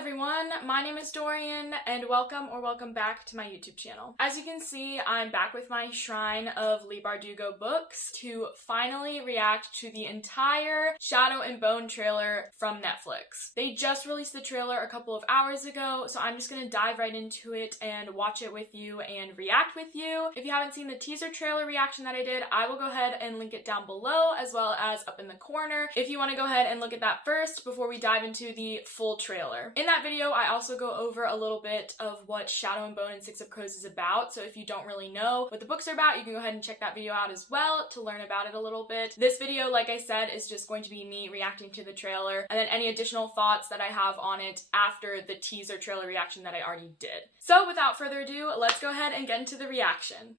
everyone, my name is Dorian, and welcome back to my YouTube channel. As you can see, I'm back with my Shrine of Leigh Bardugo books to finally react to the entire Shadow and Bone trailer from Netflix. They just released the trailer a couple of hours ago, so I'm just gonna dive right into it and watch it with you and react with you. If you haven't seen the teaser trailer reaction that I did, I will go ahead and link it down below as well as up in the corner if you want to go ahead and look at that first before we dive into the full trailer. In that video, I also go over a little bit of what Shadow and Bone and Six of Crows is about, so if you don't really know what the books are about, you can go ahead and check that video out as well to learn about it a little bit. This video, like I said, is just going to be me reacting to the trailer, and then any additional thoughts that I have on it after the teaser trailer reaction that I already did. So without further ado, let's go ahead and get into the reaction.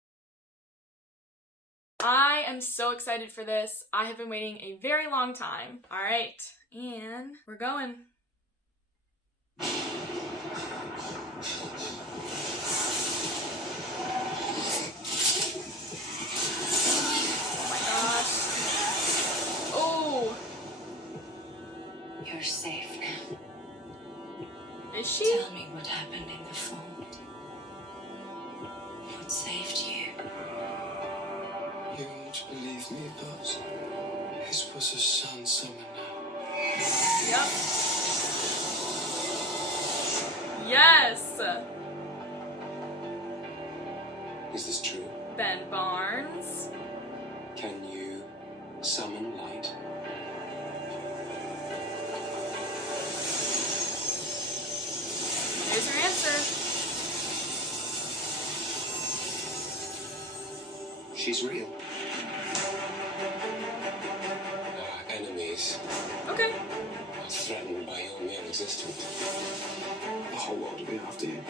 I am so excited for this. I have been waiting a very long time. All right, and we're going. You're safe now. Is she? Tell me what happened in the fold. What saved you? You won't believe me, but this was a sun summoner. Yep. Yes! Is this true? Ben Barnes. Can you summon light? Here's her answer. She's real. Our enemies Okay. are threatened by your mere existence. The whole world will be after you.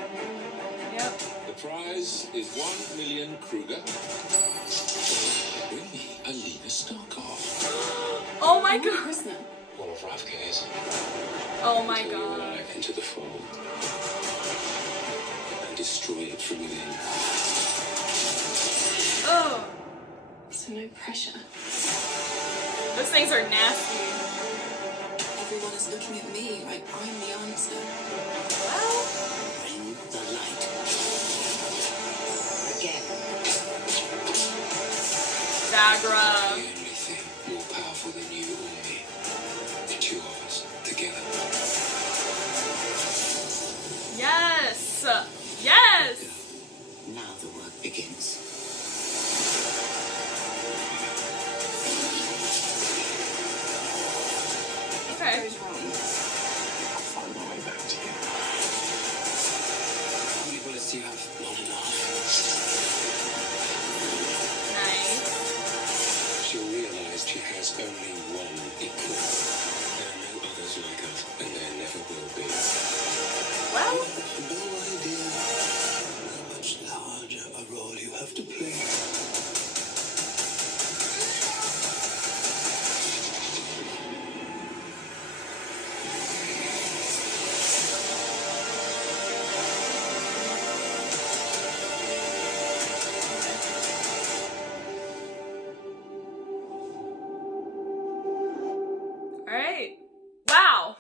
Yep. The prize is 1 million Kruger. Bring me Alina Starkov. Oh my god. Prisoner. One of Ravka's. Oh my Pull your god. life into the fold and destroy it from within. Oh. So no pressure. Those things are nasty. Everyone is looking at me like I'm the answer. Well. Bring the light. Again. Bagra. The only thing more powerful than you or me. The two of us together. Yes. Yes. Now the work begins. Okay. What goes wrong? I'll find my way back to you. How many bullets do you have? Not enough. Nice. She'll realize she has only one equal. There are no others like us, and there never will be. Well. No idea how much larger a role you have to play. Alright. Wow.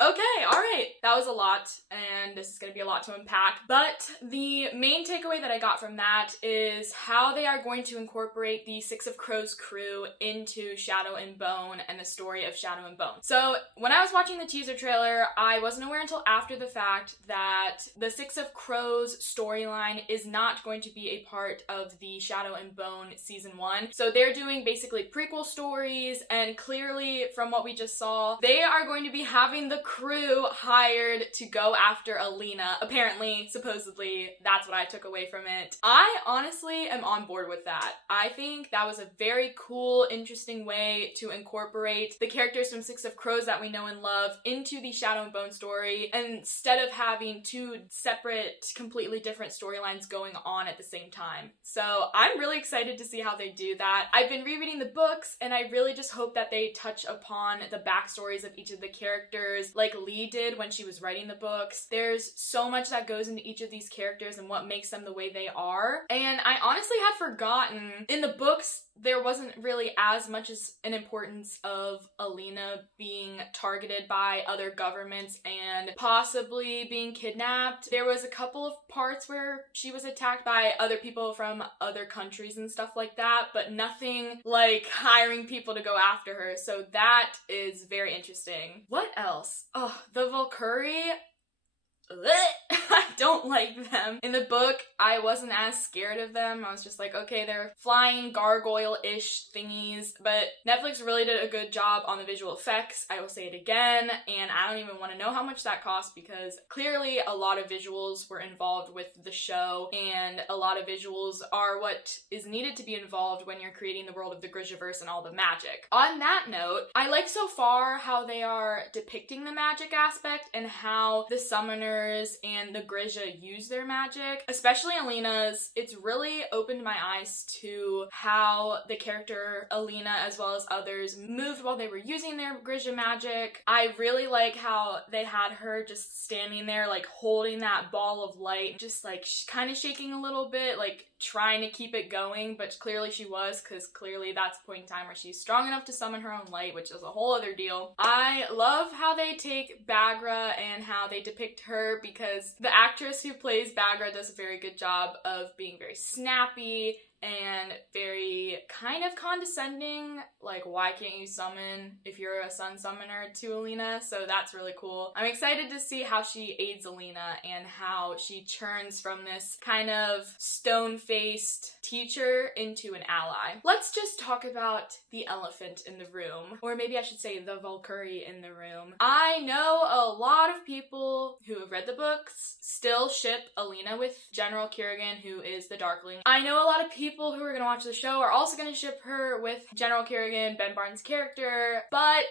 Okay, alright. That was a lot, and this is going to be a lot to unpack, but the main takeaway that I got from that is how they are going to incorporate the Six of Crows crew into Shadow and Bone and the story of Shadow and Bone. So, when I was watching the teaser trailer, I wasn't aware until after the fact that the Six of Crows storyline is not going to be a part of the Shadow and Bone Season 1. So they're doing basically prequel stories, and clearly, from what we just saw, they are going to be having the crew hired to go after Alina. Apparently, supposedly, that's what I took away from it. I honestly am on board with that. I think that was a very cool, interesting way to incorporate the characters from Six of Crows that we know and love into the Shadow and Bone story, instead of having two separate, completely different storylines going on at the same time. So I'm really excited to see how they do that. I've been rereading the books, and I really just hope that they touch upon the backstories of each of the characters, like Leigh did when she she was writing the books. There's so much that goes into each of these characters and what makes them the way they are. And I honestly had forgotten, in the books, there wasn't really as much as an importance of Alina being targeted by other governments and possibly being kidnapped. There was a couple of parts where she was attacked by other people from other countries and stuff like that, but nothing like hiring people to go after her. So that is very interesting. What else? Oh, the Valkyrie. I don't like them. In the book, I wasn't as scared of them. I was just like, okay, they're flying gargoyle-ish thingies, but Netflix really did a good job on the visual effects. I will say it again, and I don't even want to know how much that cost because clearly a lot of visuals were involved with the show, and a lot of visuals are what is needed to be involved when you're creating the world of the Grishaverse and all the magic. On that note, I like so far how they are depicting the magic aspect and how the summoners and the Grisha use their magic, especially Alina's. It's really opened my eyes to how the character Alina, as well as others, moved while they were using their Grisha magic. I really like how they had her just standing there, like holding that ball of light, just like kind of shaking a little bit, like trying to keep it going, but clearly she was, because clearly that's a point in time where she's strong enough to summon her own light, which is a whole other deal. I love how they take Baghra and how they depict her, because the actress who plays Baghra does a very good job of being very snappy and very kind of condescending, like, why can't you summon if you're a sun summoner, to Alina? So that's really cool. I'm excited to see how she aids Alina and how she turns from this kind of stone-faced teacher into an ally. Let's just talk about the elephant in the room, or maybe I should say the Valkyrie in the room. I know a lot of people who have read the books still ship Alina with General Kerrigan, who is the Darkling. I know a lot of people who are going to watch the show are also going to ship her with General Kerrigan, Ben Barnes' character, but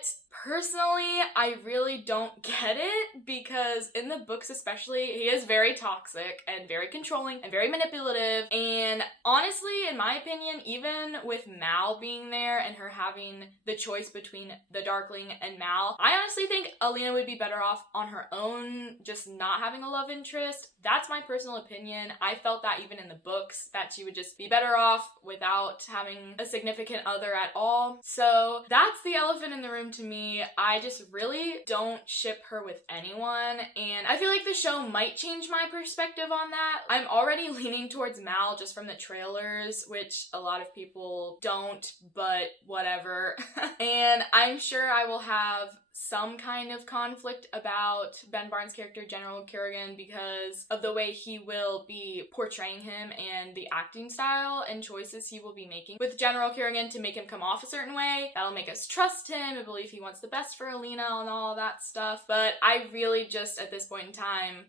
personally, I really don't get it, because in the books especially, he is very toxic and very controlling and very manipulative, and honestly, in my opinion, even with Mal being there and her having the choice between the Darkling and Mal, I honestly think Alina would be better off on her own, just not having a love interest. That's my personal opinion. I felt that even in the books, that she would just be better off without having a significant other at all. So that's the elephant in the room to me. I just really don't ship her with anyone, and I feel like the show might change my perspective on that. I'm already leaning towards Mal just from the trailers, which a lot of people don't, but whatever. And I'm sure I will have some kind of conflict about Ben Barnes' character, General Kerrigan, because of the way he will be portraying him and the acting style and choices he will be making with General Kerrigan to make him come off a certain way. That'll make us trust him and believe he wants the best for Alina and all that stuff. But I really just, at this point in time,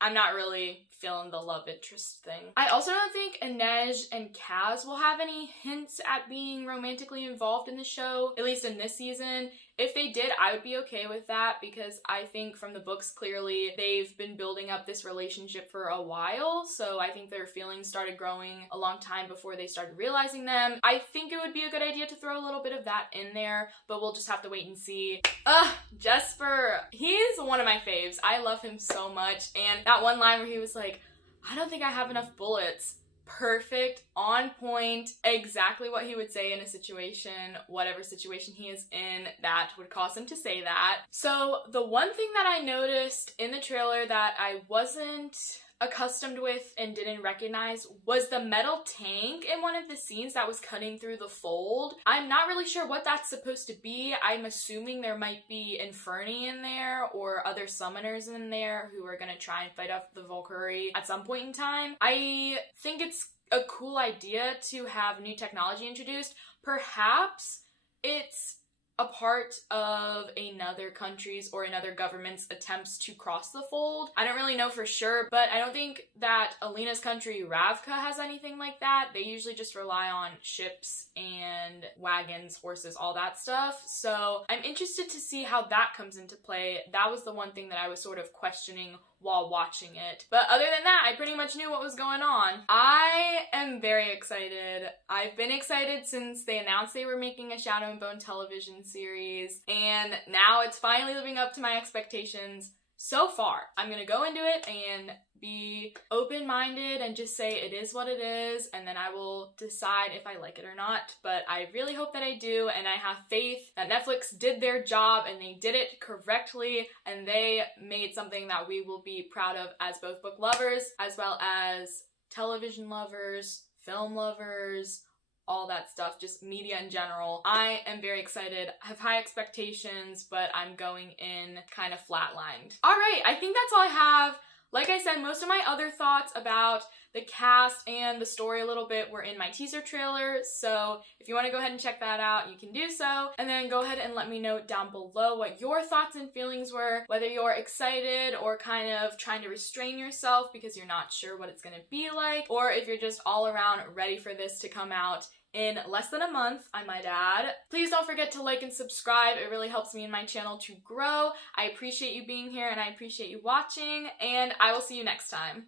I'm not really feeling the love interest thing. I also don't think Inej and Kaz will have any hints at being romantically involved in the show, at least in this season. If they did, I would be okay with that, because I think from the books, clearly, they've been building up this relationship for a while, so I think their feelings started growing a long time before they started realizing them. I think it would be a good idea to throw a little bit of that in there, but we'll just have to wait and see. Jesper, he's one of my faves. I love him so much, and that one line where he was like, I don't think I have enough bullets. Perfect, on point, exactly what he would say in a situation, whatever situation he is in, that would cause him to say that. So the one thing that I noticed in the trailer that I wasn't accustomed with and didn't recognize was the metal tank in one of the scenes that was cutting through the fold. I'm not really sure what that's supposed to be. I'm assuming there might be Inferni in there or other summoners in there who are gonna try and fight off the Valkyrie at some point in time. I think it's a cool idea to have new technology introduced. Perhaps it's a part of another country's or another government's attempts to cross the fold. I don't really know for sure, but I don't think that Alina's country, Ravka, has anything like that. They usually just rely on ships and wagons, horses, all that stuff. So I'm interested to see how that comes into play. That was the one thing that I was sort of questioning while watching it. But other than that, I pretty much knew what was going on. I am very excited. I've been excited since they announced they were making a Shadow and Bone television series, and now it's finally living up to my expectations so far. I'm gonna go into it and be open-minded and just say it is what it is, and then I will decide if I like it or not. But I really hope that I do, and I have faith that Netflix did their job and they did it correctly, and they made something that we will be proud of as both book lovers as well as television lovers, film lovers, all that stuff, just media in general. I am very excited. I have high expectations, but I'm going in kind of flatlined. All right, I think that's all I have. Like I said, most of my other thoughts about the cast and the story a little bit were in my teaser trailer, so if you want to go ahead and check that out, you can do so. And then go ahead and let me know down below what your thoughts and feelings were, whether you're excited or kind of trying to restrain yourself because you're not sure what it's going to be like, or if you're just all around ready for this to come out in less than a month, I might add. Please don't forget to like and subscribe. It really helps me and my channel to grow. I appreciate you being here and I appreciate you watching, and I will see you next time.